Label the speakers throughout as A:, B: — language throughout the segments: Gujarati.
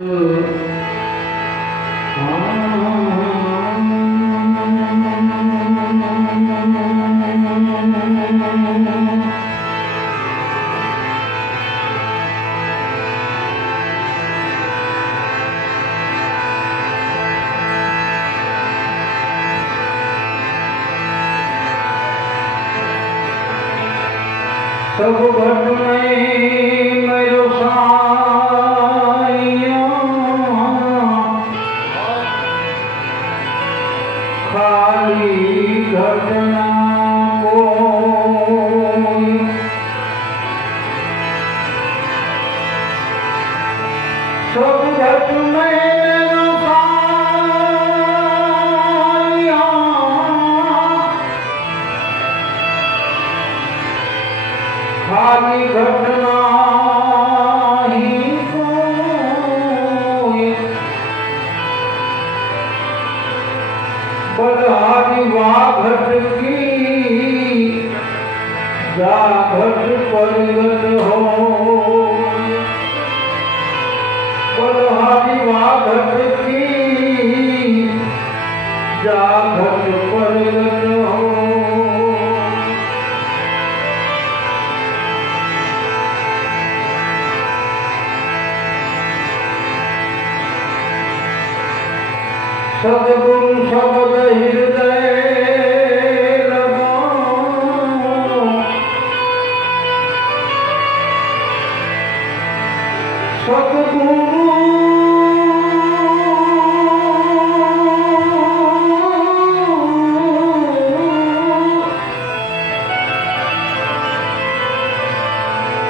A: Mm-hmm.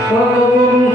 A: સદગુરુ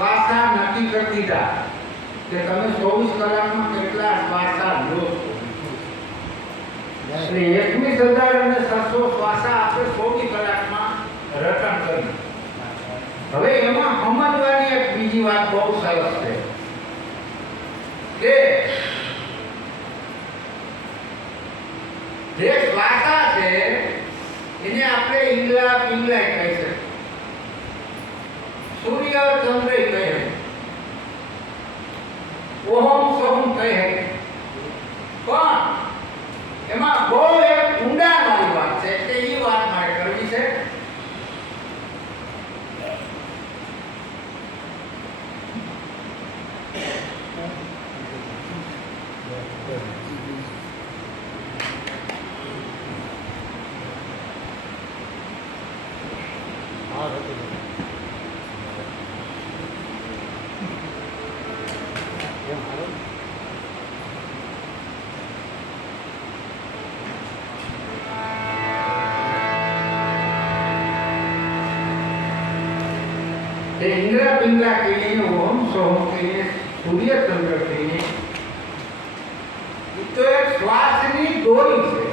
A: શ્વાસા નક્કી કરી દીધા કે તમે ચોવીસ કલાકમાં કેટલા શ્વાસા લો છો? એટલે એકવીસ હજાર અને સાતસો શ્વાસા આપણે ચોવીસ કલાકમાં રટણ કર્યું હવે એમાં સમજવાની એક બીજી વાત બહુ સરસ છે કે જે શ્વાસા છે એને આપણે ઈંગલા પિંગલા કહી શકીએ. સૂર્ય ચંદ્ર કહે ઓહમ સહમ કહે પણ એમાં બહુ એક ઊંડાણ વાળી વાત છે એટલે એ વાત મારે કરવી છે તે ઇન્દ્રા પિંદ્રા કહીને ઓમ સોમ કહીને સૂર્ય ચંદ્ર કહીને એ તો એક શ્વાસની દોરી છે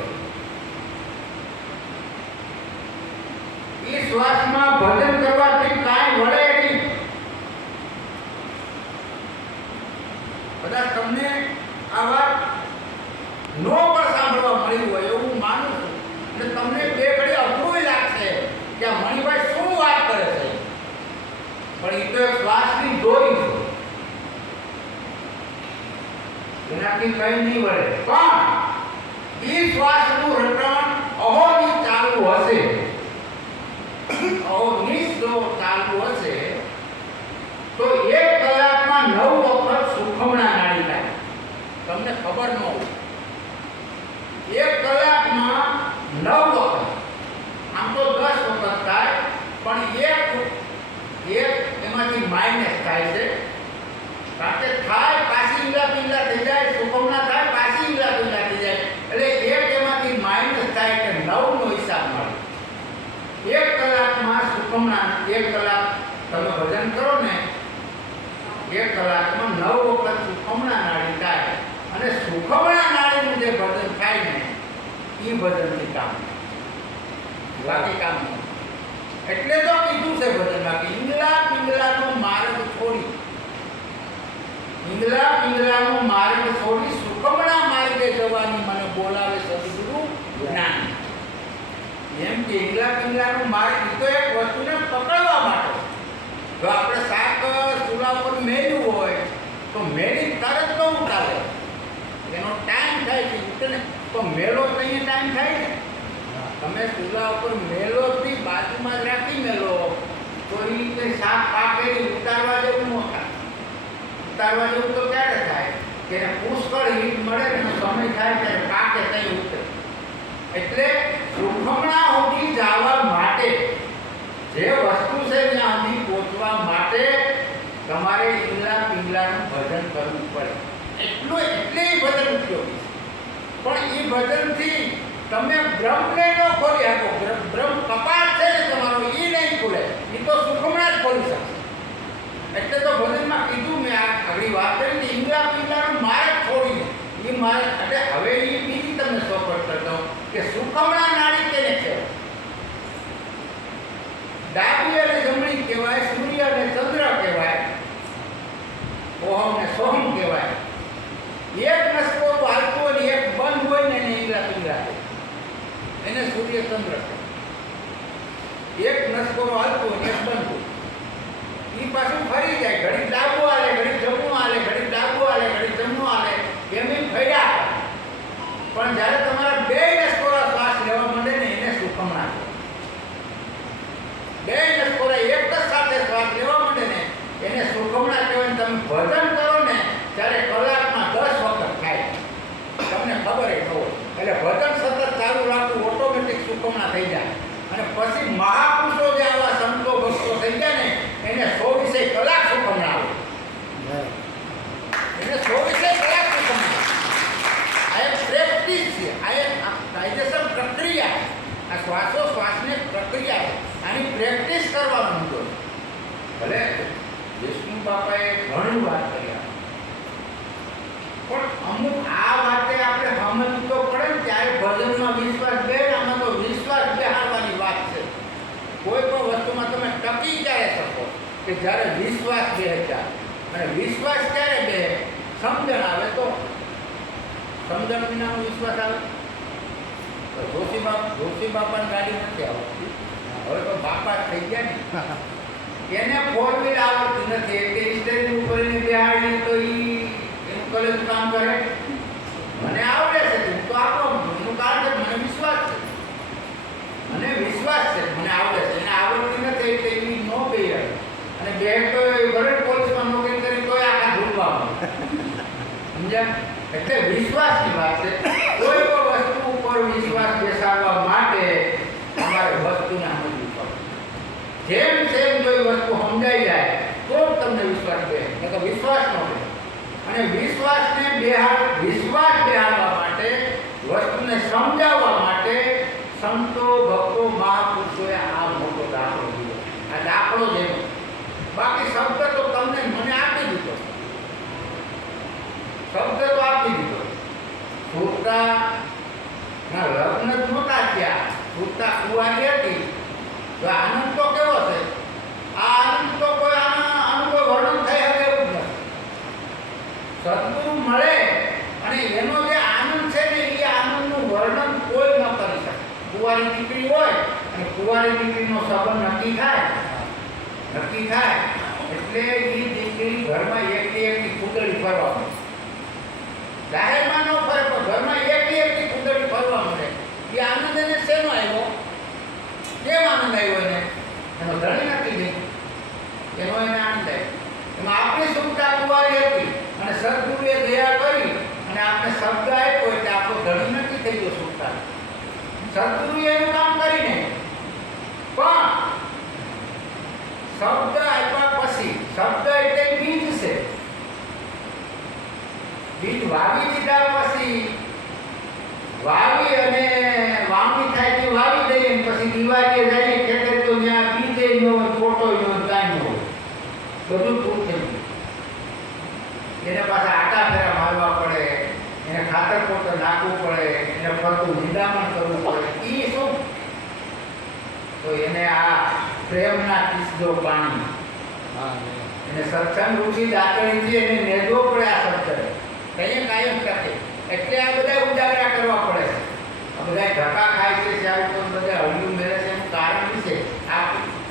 A: એ શ્વાસમાં ભજન કરવાથી કાંઈ વળે નહીં કદાચ તમને આ વાત નો પણ સાંભળવા મળ્યું હોય એવું હું માનું છું અને તમને બે ઘડી અઘરું લાગશે કે આ મણિભાઈ શું વાત કરે છે પણ એ તો એક શ્વાસની દોરી એનાથી કઈ નહીં વળે. પણ વિશ્વાસનું રટણ અહોની ચાલુ હશે. અહોનિશ જો ચાલુ હશે તો એક કલાકમાં નવ વખત સુખમણા નાડી થાય. તમને ખબર ન હોય એક કલાકમાં નવ વખત આમ તો દસ વખત થાય પણ એક એક એમાંથી થાય છે. કારણ કે થાય, પાછી ઈંગલા પીંગલા થઈ જાય સુકમના થાય, પાછી ઈંગલા પીંગલા થઈ જાય. એટલે એક એમાંથી માઇનસ થાય એટલે નવનો હિસાબ મળે. એક કલાકમાં સુકમના એક કલાક તમે ભજન કરો ને, એક કલાકમાં નવ વખત સુખમણા નાડી થાય. અને સુખમણા નાળીનું જે ભજન થાય ને એ ભજનથી કામ બાકી કામ એટલે તો કીધું છે ભજનમાં કે ઈંગલા પિંગલાનો માર્ગ છોડી. ઈંગલા પિંગલાનો માર્ગ છોડી સુકમણા માર્ગે જવાની મને બોલાવે સદગુરુ જ્ઞાન. એમ કે ઈંગલા પિંગલાનો માર્ગ તો એક વસ્તુને પકડવા માટે. જો આપણે શાક, ચૂલા ઉપર મેળ્યું હોય, તો મેળી તરત ન ઉતારે. એનો ટાઈમ થાય છે તો મેલો તો ટાઈમ થાય ને. તમે ચૂલા ઉપર મેલોથી બાજુમાં જ રાખી મેલો. તો એ રીતે શાક પાકે ઉતારવા જેવું ન થાય. ઉતારવા જેવું તો ક્યારે થાય? કે પુષ્કળ હીટ મળે ને સમય થાય ત્યારે પાકે તઈ ઉતરે. એટલે સુખમણા સુધી જવા માટે, જે વસ્તુ છે ત્યાં સુધી પહોંચવા માટે તમારે ઈંગલા પિંગલાનું ભજન કરવું પડે. એટલું, એટલે ભજન ઉપયોગી પણ એ ભજનથી તમે બ્રહ્મને ન ખોલી શકો. બ્રહ્મ કપાટ છે ને તમારો એ નહીં ખુલે. એ તો સુખમણા જ ખોલી શકશે. એટલે તો ભજનમાં કીધું મેં આ આગળ વાત કરી ઇન્દ્રા ઈંગલા પિંગલાનું મારે છોડીને એ મારે એટલે હવે એ બીજી તમને સોપટ કરતો કે સુખમણા નાડી તેને કહેવાય ડાબી અને જમણી કહેવાય સૂર્ય અને ચંદ્ર કહેવાય ઓહમ ને સોહમ કહેવાય એક નસકો હાલતો અને એક બંધ હોય ને એને ઈંગલા પિંગલા કહેવાય. એને સૂર્ય ચંદ્ર કહેવાય. એક નસકો હાલતો અને એક બંધ હોય એ પાછું ફરી જાય ઘડી ડાબુ હાલે ઘડી જમણું હાલે ઘડી ડાબુ હાલે ઘડી જમણું હાલે એમ એમ ફર્યા કરે. પણ જ્યારે તમારા બે નસકોરા શ્વાસ લેવા માંડે ને એને સુખમણા. બે નસકોરા એક જ સાથે શ્વાસ લેવા માંડે ને એને સુખમણા કહેવાય તમે ભજન કરો ને ત્યારે કલાકમાં દસ વખત થાય. તમને ખબર એ ખબર. એટલે ભજન સતત ચાલુ રાખવું ઓટોમેટિક સુખમણા થઈ જાય. અને પછી મહાપુરુષો જે આવા સંતો ભક્તો થઈ જાય ને એને ચોવીસે કલાક સુખમણા આવે એને ચોવીસે કલાક સુખમણા આ એક પ્રેક્ટિસ છે આ એક આ કાયદેસર પ્રક્રિયા આ શ્વાસો શ્વાસની પ્રક્રિયા આની પ્રેક્ટિસ કરવાનો મુદ્દો ભલે વિષ્ણુ બાપાએ ઘણી વાત કરી પણ અમુક આ વાતે આપણે સમજવું તો પડે ને ત્યારે ભજનમાં વિશ્વાસ બે આમાં તો વિશ્વાસ બેહાડવાની વાત છે. કોઈ પણ વસ્તુમાં તમે ટકી ક્યારે શકો કે જ્યારે વિશ્વાસ બે અને વિશ્વાસ ક્યારે બે? સમજણ આવે તો. સમજણ વિનાનો વિશ્વાસ આવે. તો જોશીમાં પણ ગાડી નથી આવતી. હવે તો બાપા થઈ ગયા ને. એને ફોર વ્હીલ આવડતી નથી. એટલે સ્ટેરિંગ ઉપર એને બેહાડી તો એ એનું કલેજું કામ કરે. મને આવડે છે હું તો આપો એનું કારણ છે મને વિશ્વાસ છે. મને વિશ્વાસ છે. મને આવડે છે. એને આવડતી નથી એટલે ઈ નો બેહાડે. અને બે તો ગરડ પોલીસમાં નોકરી કરી તોય આખા ધૂળવામાં સમજ્યા? એટલે વિશ્વાસની વાત છે. કોઈ ઉપર વિશ્વાસ બેસાડવા માટે તમારે વસ્તુને સમજવી પડે જેમ તેમ જો વસ્તુ સમજાઈ જાય, તો જ તમને વિશ્વાસ બે નહીં વિશ્વાસ ન બે અને વિશ્વાસને બેહાડ, વિશ્વાસ બેહાડવા માટે, વસ્તુને સમજાવવા માટે સંતો, ભક્તો, મહાપુરુષોએ આ મોટો દાખલો દીધો આ દાખલો જેવો બાકી શબ્દ તો તમને મને આપી દીધો. શબ્દ તો આપી દીધો. સુરતા ના લગ્ન નહોતા થયા સુરતા કુવારી હતી તો આનંદ તો કેવો છે આ આનંદ તો કોઈ આના આનું વર્ણન થઈ શકે એવું નથી સદગુરુ મળે અને એનો જે આનંદ છે ને એ આનંદનું વર્ણન કોઈ ન કરી શકે કુવારી દીકરી હોય અને કુવારી દીકરીનો સંબંધ નક્કી થાય નક્કી થાય એટલે એ દીકરી ઘરમાં એકલી એકલી કુંડળી ફરવા જાહેરમાં ન ફરે પણ ઘરમાં એકલી એકલી કુંડળી ફરવા માંડે એ આનંદ એને શેનો આવ્યો કેમ આનંદ આવ્યો એને? એનો ધણી નથી ગઈ એનો એને આનંદ આવ્યો એમાં આપણી સુખતા કુવારી હતી અને સદગુરુએ દયા કરી અને આપણે શબ્દ આપ્યો એટલે આપણો ધણી નથી થઈ ગયો સુખતા. સદગુરુએ એનું કામ કરીને. પણ શબ્દ આપ્યા પછી, શબ્દ એટલે બીજ છે. બીજ વાવી દીધા પછી વાવી અને વાવણી થાય તે વાવી દઈએ પછી દિવાળીએ જઈએ ખેતર તો જ્યાં બીજે ન હોય ફોટો ન હોય કાંઈ ન હોય. બધું પૂરું થઈ ગયું. એને પાછા આટા ફેરા મારવા પડે એને ખાતર પોતર નાખવું પડે એને ફરતું નિંદામણ કરવું પડે. એ શું? તો એને આ પ્રેમના કિસ્સો પાણી. એને સત્સંગ રૂચિ છે એને નેજો પડે આ સત્સંગ કઈ કાયમ કરે એટલે આ બધા ઉજાગરા કરવા પડે આ બધા ધક્કા ખાય છે સારું તો બધા હળિયું મેળે છે, એનું કારણ છે. આ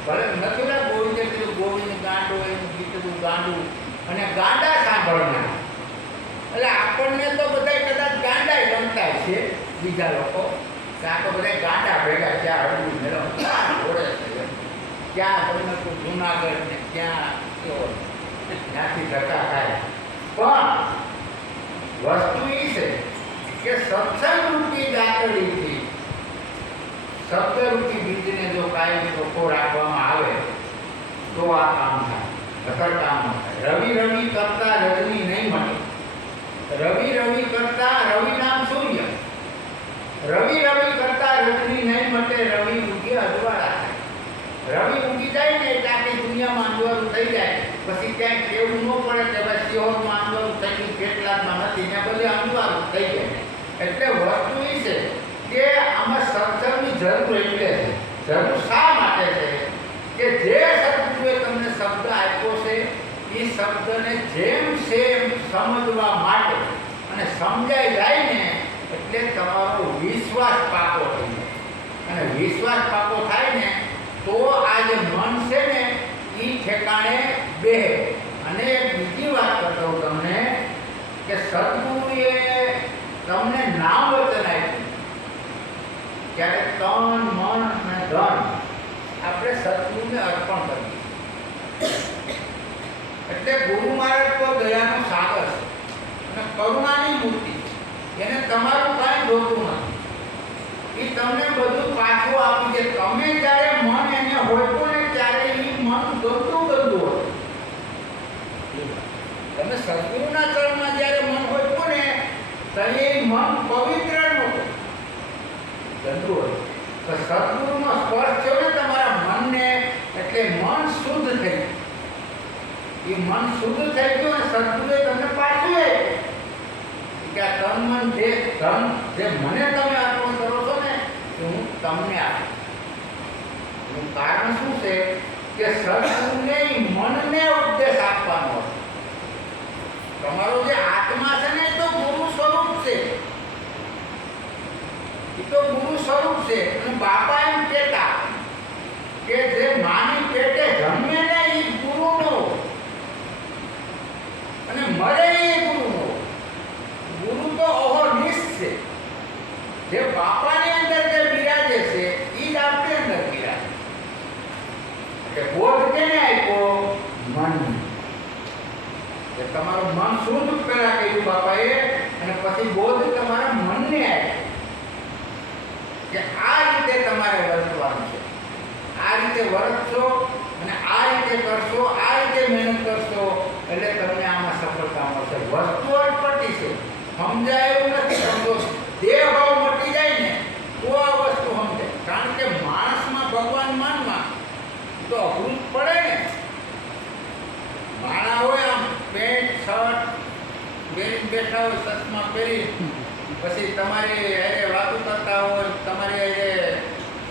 A: ભલે નથી ના ગોવિંદે કીધું ગોવિંદ ગાંડો એનું ગીતનું ગાંડું. અને ગાંડા સાંભળનાર. એટલે આપણને તો બધા કદાચ ગાંડા ગમતા છે બીજા લોકો. ત્યાં તો બધા ગાંડા ભેગા ત્યાં હળવું મેળો છે? ક્યાં તમને કોઈ જુનાગઢ ને ક્યાં? ત્યાંથી ધક્કા ખાય. પણ વસ્તુ કે સત્સંગ રૂપી દાતડીથી શબ્દરૂપી બીજને જો કાયમ ચોખ્ખો રાખવામાં આવે, તો આ કામ થાય, નકર કામ ન થાય. રવિ રવિ કરતા રજની નહીં મળે. રવિ રવિ કરતા રવિ નામ સૂર્ય. રવિ રવિ કરતા રજની નહીં મળે, રવિ ઉગી અજવાળા થાય. રવિ ઉગી જાય ને એટલે આખી દુનિયામાં અંજવાળું થઈ જાય. પછી ક્યાંક કેવું ન પડે કે ભાઈ સિંહોરમાં અંજવાળું થઈ ગયું કેટલાકમાં નથી ને બધે અંજવાળું થઈ જાય. એટલે વસ્તુ એ છે કે આમાં સત્સંગની જરૂર એટલે છે. જરૂર શા માટે છે? કે જે સદગુરુએ તમને શબ્દ આપ્યો છે, એ શબ્દને જેમ એમ સમજવા માટે અને સમજાઈ જાય ને એટલે તમારો વિશ્વાસ પાકો થઈ જાય. અને વિશ્વાસ પાકો થાય ને તો આ જે મન છે ને, એ ઠેકાણે બે અને એક બીજી વાત કરતો તમને કે સદગુરુએ તમને નામ વચન આપ્યું ત્યારે તન, મન અને ધન આપણે સદગુરુને અર્પણ કરીએ. એટલે ગુરુ મહારાજ તો દયાનો સાગર અને કરુણાની મૂર્તિ એને તમારું કાંઈ જોતું નથી એ તમને બધું પાછું આપી દે. તમે જ્યારે મન એને હોયતો ને ત્યારે એ મન ગમતું ગમતું હોય. તમે સદગુરુના ચરણમાં જ્યારે મન હોયતો ને ત્યારે એ મન મન શુદ્ધ થઈ મન મન જે ધન મને તમે અર્પણ કરો છો હું તમને આપું. કારણ શું છે? કે સદગુરુને ઈ મનને ઉપદેશ આપવાનો હતો તમારો જે આત્મા છે ને એ તો ગુરુ સ્વરૂપ છે એ તો ગુરુ સ્વરૂપ છે અને બાપા એમ કહેતા કે જે માની પેટે જન્મે ને એ ગુરુનો અને મરે એ ગુરુનો ગુરુ તો અહોનિશ છે જે બાપાની અંદર જે બિરાજે છે એ જ આપણી અંદર બિરાજે કે બોધ કેને આપ્યો મન કે તમારું મન શુદ્ધ પેલા કર્યું બાપાએ અને પછી બોધ તમારા મનને આપ્યો આ રીતે તમારે વર્તવાનું છે. આ રીતે વર્તશો અને આ રીતે કરશો, આ રીતે મહેનત કરશો, એટલે તમને આમાં સફળતા મળશે. વસ્તુ અટપટી છે. સમજાય એવું નથી, સમજો. દેહ ભાવ મટી જાય ને, તો આ વસ્તુ સમજાય. કારણ કે માણસમાં ભગવાન માનમાં, તો અઘરું પડે ને. માણા હોય આમ, પેન્ટ, શર્ટ, બેન બેઠા હોય, ચશ્મા પહેરી પછી તમારી અરે વાતો કરતા હોય, તમારી અરે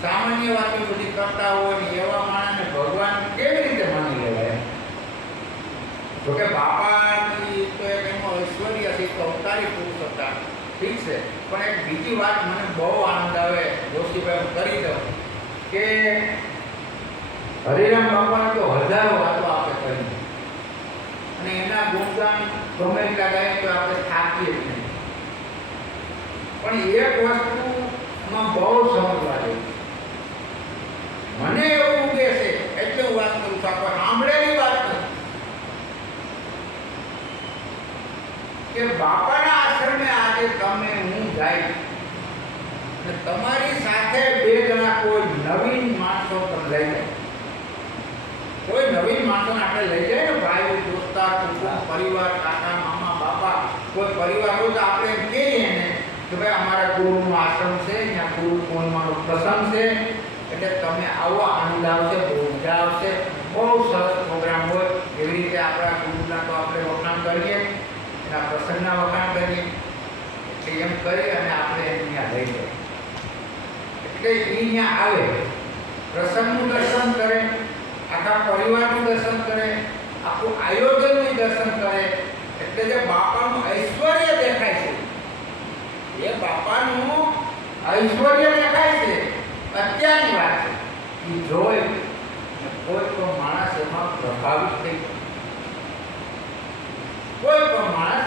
A: સામાન્ય વાતો બધી કરતા હોય ને એવા માણસને ભગવાન કેવી રીતે માની લેવાય જોકે બાપાની તો એક એનો ઐશ્વર્ય છે તો અવતારી પુરુષ હતા. ઠીક છે. પણ એક બીજી વાત મને બહુ આનંદ આવે, જોશીભાઈ, હું કરી દઉં. કે હરિરામ બાપાને તો હજારો વાતો આપણે કરી. અને એના ગુણગાન ગમે એટલા ગાય તો આપણે થાકીએ પણ એક વસ્તુમાં બહુ સમજવા જેવું મને એવું ઉગે છે, એટલે હું વાત કરું છું, આપણે સાંભળેલી વાત નથી. કે બાપાના આશ્રમે આજે તમે હું જાય ને તમારી સાથે બે જણા કોઈ નવીન માણસો તમે લઈ જાય. કોઈ નવીન માણસોને આપણે લઈ જાય ને ભાઈ, દોસ્તાર પરિવાર, કાકા, મામા, બાપા, કોઈ પરિવાર હોય તો આપણે એમ કહીએ ને કે ભાઈ અમારા ગુરુનું આશ્રમ છે ત્યાં ગુરુ પૂર્ણિમાનો પ્રસંગ છે, એટલે તમે આવો, આનંદ આવશે, બહુ મજા આવશે. બહુ સરસ પ્રોગ્રામ હોય. એવી રીતે આપણા ગુરુના તો આપણે વખાણ કરીએ, એના પ્રસંગના વખાણ કરીએ. એટલે એમ કરી અને આપણે ત્યાં લઈ જઈએ એટલે એ ત્યાં આવે. પ્રસંગનું દર્શન કરે, આખા પરિવારનું દર્શન કરે, આખું આયોજનનું દર્શન કરે. એટલે જે બાપાનું ઐશ્વર્ય દેખાય છે એ બાપાનું ઐશ્વર્ય દેખાય છે. અત્યારની વાત છે. એ જોઈ અને કોઈ પણ માણસ એમાં પ્રભાવિત થઈ જાય. કોઈ પણ માણસ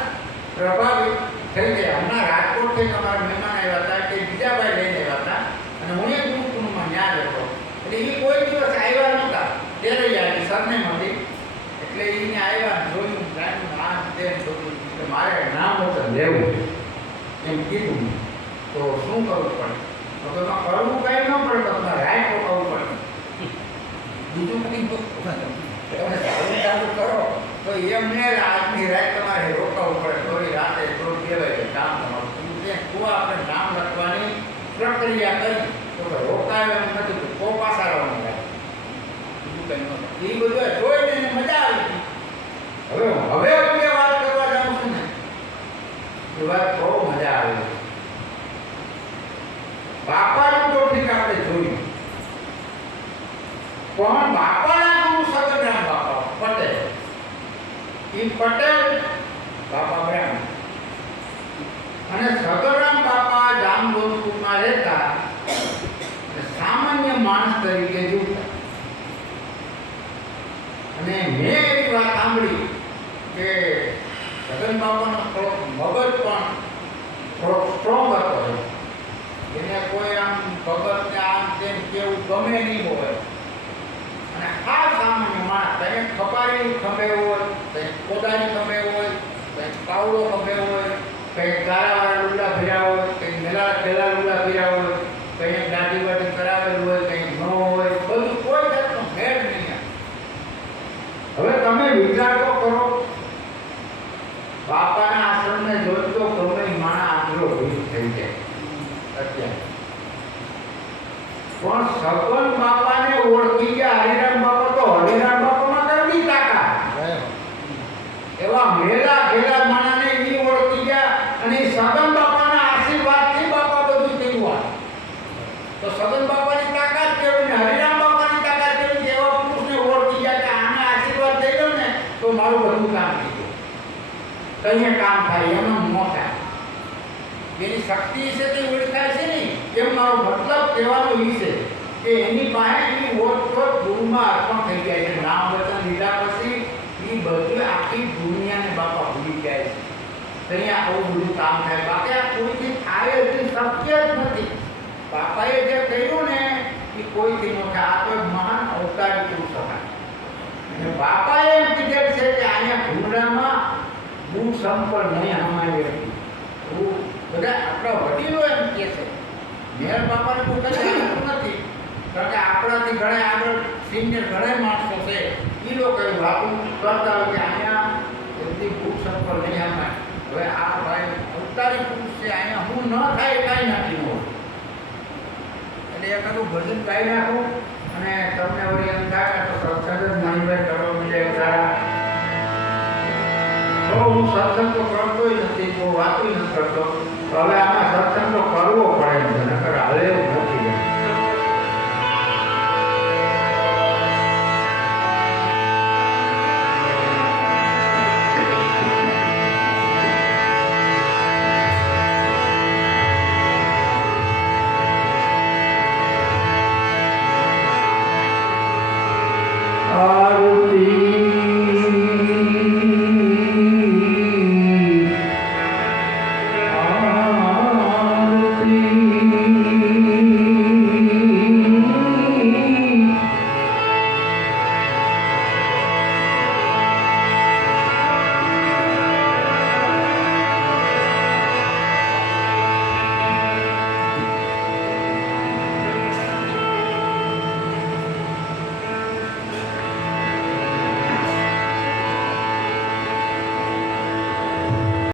A: પ્રભાવિત થઈ જાય. હમણાં રાજકોટથી તમારા મહેમાન આવ્યા હતા કે બીજા ભાઈ લઈને આવ્યા હતા. અને હું એક ગુરુકુળમાં ન્યા હતો. એટલે એ કોઈ દિવસ આવ્યા નહોતા. ત્યારે યાદ સરને હતી. એટલે એને આવ્યા ને જોયું જાણ્યું નામ તેમ બધું. એટલે મારે નામ વચન લેવું છે. એમ કીધું તો શું કરવું પડે? તો કરવું કંઈ ન પડે, તો તમારે રાય પકાવવું પડે. બીજું કંઈ ચાલુ કરો, તો એમને આજની રાત તમારે રોકાવું પડે. થોડી રાતે તો કહેવાય કે કામ તમારું શું છે તો આપણે નામ લખવાની પ્રક્રિયા કરી. તો રોકાવે એમ નથી, તો કો પાછા રહેવાનું થાય. બીજું કંઈ ન એ બધું જોઈને મજા આવી હવે હવે જે વાત કરવા જાઉં છું ને. એ વાત બહુ મજા આવે છે બાપાનું તો ઠીક આપણે જોયું પણ બાપાના સગનરામ બાપા પટેલ. એ પટેલ બાપા બ્રાહ્મણ. અને સગનરામ બાપા જામજોધપુરમાં રહેતા અને સામાન્ય માણસ તરીકે જીવતા અને મેં એવી વાત સાંભળી કે સગન બાપાનો થોડોક મગજ પણ થોડોક સ્ટ્રોંગ હતો એમ. એને કોઈ આમ ભગતને આમ તેમ કેવું ગમે નહીં હોય અને આ સામાન્ય કંઈક ખંભે હોય કંઈક કોદાની ખંભે હોય કંઈક પાવડો ખંભે હોય કંઈક ગાળાવાળા લુગડા ભર્યા હોય કંઈક મેલા ખેલા લુગડા ભર્યા હોય કંઈક દાઢી વાટી કરાવેલું હોય કંઈક ન હોય, બધું કોઈ જાતનો ભેદ નહીં. હવે તમે વિચાર તો કરો, બાપાના આશ્રમને જોઈ તો ગમે માણા આંધળો ભીત થઈ જાય અત્યારે પણ સગન બાપાને ઓળખી ગયા હરિરામ બાપા તો હરિરામ બાપામાં કરવી તાકાત એવા મેલા ખેલા માણાને ઈ ઓળખી ગયા અને ઈ સગન બાપાના આશીર્વાદથી બાપા બધું થયું આ તો સગન બાપાની તાકાત કેવી ને હરિરામ બાપાની તાકાત કેવી કે એવા પુરુષને ઓળખી ગયા કે આના આશીર્વાદ થઈ ગયો ને તો મારું બધું કામ થઈ ગયું કઈએ કામ થાય એમાં ન થાય એની શક્તિ છે તે ઓળખાય છે ને એમ મારો મતલબ કહેવાનો એ છે કે એની પાસે એની ઓળખ ગુરુમાં અર્પણ થઈ જાય છે. નામ વચન લીધા પછી એ બધી આખી દુનિયાને બાપા ભૂલી જાય છે. અહીંયા આવું બધું કામ થાય. બાકી આ કોઈથી થાય હજી શક્ય જ નથી. બાપાએ જે કહ્યું ને એ કોઈથી ન થાય. આ તો મહાન અવતારી પુરુષ શકાય. બાપાએ એમ કીધેલ છે કે અહીંયા ભૂંડામાં ભૂ સંપર્ક નહીં અમારી હતી. બધા આપણા વડીલો એમ કહે છે. મેર બાપાને કઈ જાણતું નથી. કારણ કે આપણાથી ઘણા આગળ સિનિયર ઘણા માણસો છે. એ લોકો એવું વાતું કરતા હોય કે અહીંયા એમની ભૂખ સંપર નહીં અમાય હવે આ ભાઈ અવતારી પુરુષ છે, અહીંયા હું ન થાય કાંઈ નથી હોય. એટલે એકાદું ભજન ગાઈ નાખું અને તમને વળી એમ થાય તો સત્સંગ જ માનભાઈ કરવા મળે એક સારા તો હું સત્સંગ તો કરતો નથી તો વાતો નથી કરતો. હવે આમાં સત્સંગ કરવો પડે એમ છે નકર હાલે નથી.